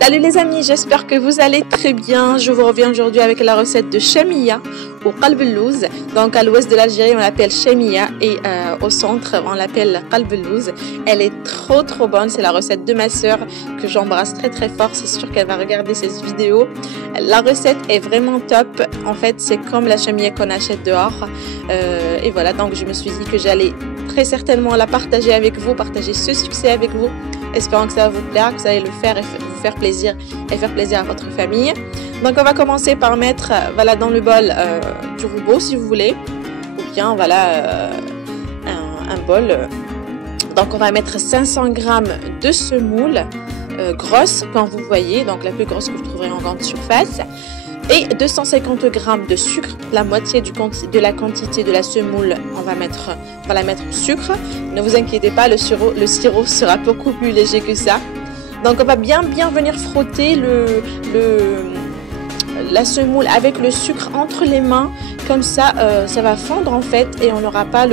Salut les amis, j'espère que vous allez très bien. Je vous reviens aujourd'hui avec la recette de chemia ou qalbellouz. Donc à l'ouest de l'Algérie on l'appelle chemia et au centre on l'appelle qalbellouz. Elle est trop bonne, c'est la recette de ma soeur que j'embrasse très fort. C'est sûr qu'elle va regarder cette vidéo. La recette est vraiment top. En fait c'est comme la chemia qu'on achète dehors. Et voilà, donc je me suis dit que j'allais très certainement la partager avec vous, partager ce succès avec vous. Espérons que ça va vous plaire, que ça va le faire et vous faire plaisir et faire plaisir à votre famille. Donc on va commencer par mettre voilà, dans le bol du rouleau si vous voulez, ou bien voilà un bol. Donc on va mettre 500 g de semoule grosse comme vous voyez, donc la plus grosse que vous trouverez en grande surface. Et 250 g de sucre, la moitié de la quantité de la semoule, on va la mettre au sucre. Ne vous inquiétez pas, le sirop sera beaucoup plus léger que ça. Donc on va bien venir frotter la semoule avec le sucre entre les mains. Comme ça, ça va fondre en fait et on n'aura pas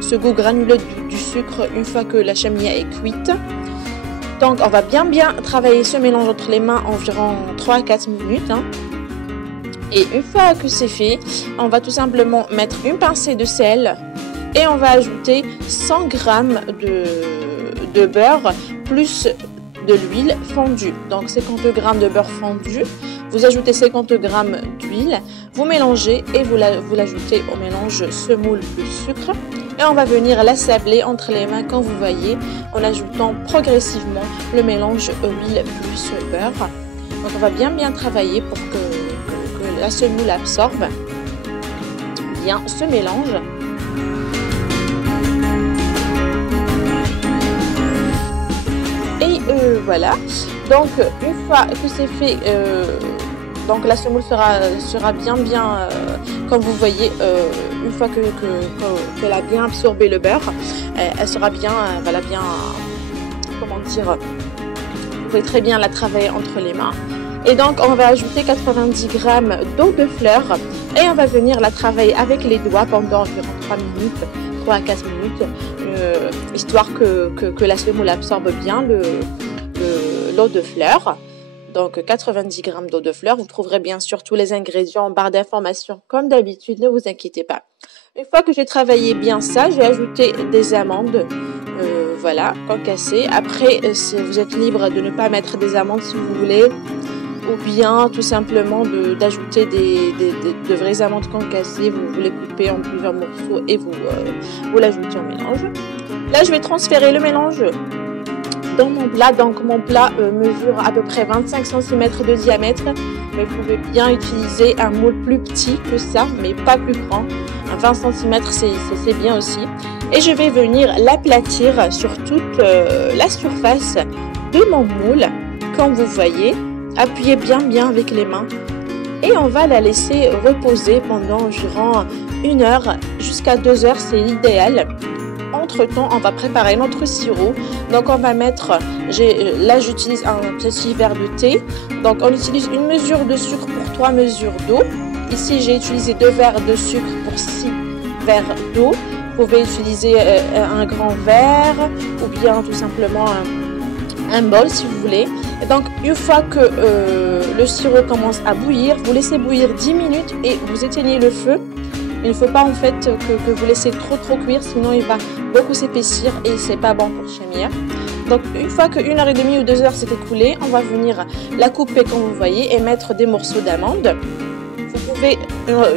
ce goût granuleux du sucre une fois que la chemia est cuite. Donc on va bien travailler ce mélange entre les mains environ 3 à 4 minutes. Et une fois que c'est fait, on va tout simplement mettre une pincée de sel et on va ajouter 100 g de beurre plus de l'huile fondue. Donc 50 g de beurre fondu, vous ajoutez 50 g d'huile, vous mélangez et vous l'ajoutez au mélange semoule plus sucre. Et on va venir l'assabler entre les mains comme vous voyez en ajoutant progressivement le mélange huile plus beurre. Donc on va bien travailler pour que la semoule absorbe bien ce mélange. Et voilà, donc une fois que c'est fait, donc la semoule sera bien comme vous voyez, une fois qu'elle a bien absorbé le beurre, elle sera bien, voilà, bien, comment dire, vous pouvez très bien la travailler entre les mains. Et donc on va ajouter 90 g d'eau de fleur et on va venir la travailler avec les doigts pendant environ 3 à 4 minutes, histoire que la semoule absorbe bien l'eau de fleur. Donc 90 g d'eau de fleur, vous trouverez bien sûr tous les ingrédients en barre d'informations comme d'habitude, ne vous inquiétez pas. Une fois que j'ai travaillé bien ça, j'ai ajouté des amandes, voilà, concassées. Après, vous êtes libre de ne pas mettre des amandes si vous voulez, ou bien tout simplement d'ajouter de vraies amandes concassées. Vous les coupez en plusieurs morceaux et vous l'ajoutez au mélange. Là, je vais transférer le mélange dans mon plat. Donc mon plat mesure à peu près 25 cm de diamètre, mais vous pouvez bien utiliser un moule plus petit que ça, mais pas plus grand. 20 cm c'est bien aussi. Et je vais venir l'aplatir sur toute la surface de mon moule, comme vous voyez. Appuyez bien avec les mains et on va la laisser reposer pendant environ 1 heure jusqu'à 2 heures, c'est l'idéal. Entre temps on va préparer notre sirop. Donc on va mettre, là j'utilise un petit verre de thé, donc on utilise une mesure de sucre pour 3 mesures d'eau. Ici j'ai utilisé 2 verres de sucre pour 6 verres d'eau. Vous pouvez utiliser un grand verre ou bien tout simplement un bol si vous voulez. Et donc une fois que le sirop commence à bouillir, vous laissez bouillir 10 minutes et vous éteignez le feu. Il ne faut pas en fait que vous laissez trop cuire, sinon il va beaucoup s'épaissir et c'est pas bon pour chemia. Donc une fois que 1 heure et demie ou 2 heures s'est écoulée, on va venir la couper comme vous voyez et mettre des morceaux d'amande. Vous pouvez,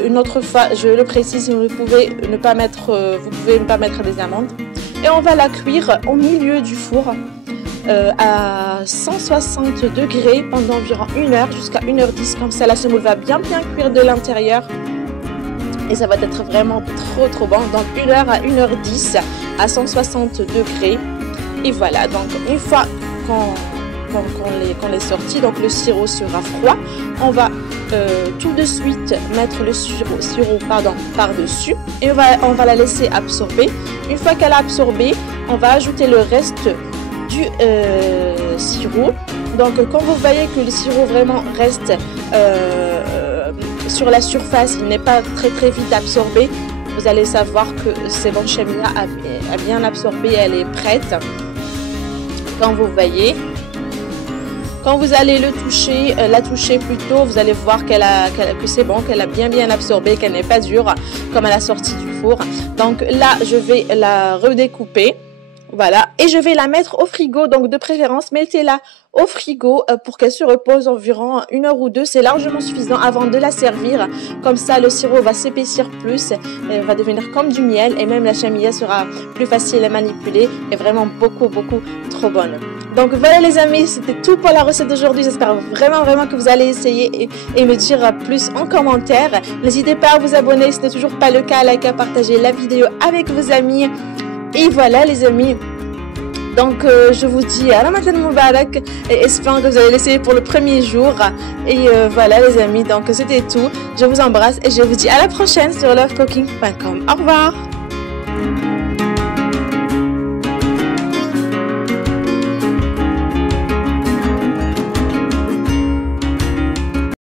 une autre fois, je le précise, vous pouvez ne pas mettre des amandes. Et on va la cuire au milieu du four à 160 degrés pendant environ 1 heure jusqu'à 1h10. Comme ça la semoule va bien cuire de l'intérieur et ça va être vraiment trop bon. Donc 1 heure à 1h10 à 160 degrés. Et voilà, donc une fois qu'on l'est sorti, donc le sirop sera froid, on va tout de suite mettre le sirop par-dessus et on va la laisser absorber. Une fois qu'elle a absorbé, on va ajouter le reste du sirop. Donc comme vous voyez que le sirop vraiment reste sur la surface, il n'est pas très vite absorbé, vous allez savoir que c'est bon, chemia a bien absorbé, elle est prête. Comme vous voyez, Quand vous allez le toucher, la toucher plutôt, vous allez voir que c'est bon, qu'elle a bien absorbé, qu'elle n'est pas dure comme à la sortie du four. Donc là, je vais la redécouper. Voilà, et je vais la mettre au frigo, donc de préférence, mettez-la au frigo pour qu'elle se repose environ 1 heure ou 2, c'est largement suffisant avant de la servir. Comme ça, le sirop va s'épaissir plus, va devenir comme du miel et même la chamilla sera plus facile à manipuler et vraiment beaucoup trop bonne. Donc voilà les amis, c'était tout pour la recette d'aujourd'hui. J'espère vraiment que vous allez essayer et me dire plus en commentaire. N'hésitez pas à vous abonner si ce n'est toujours pas le cas, à liker, à partager la vidéo avec vos amis. Et voilà les amis, donc je vous dis à Ramadan Mubarak et espérant que vous allez l'essayer pour le premier jour. Et voilà les amis, donc c'était tout. Je vous embrasse et je vous dis à la prochaine sur lovecooking.com. Au revoir.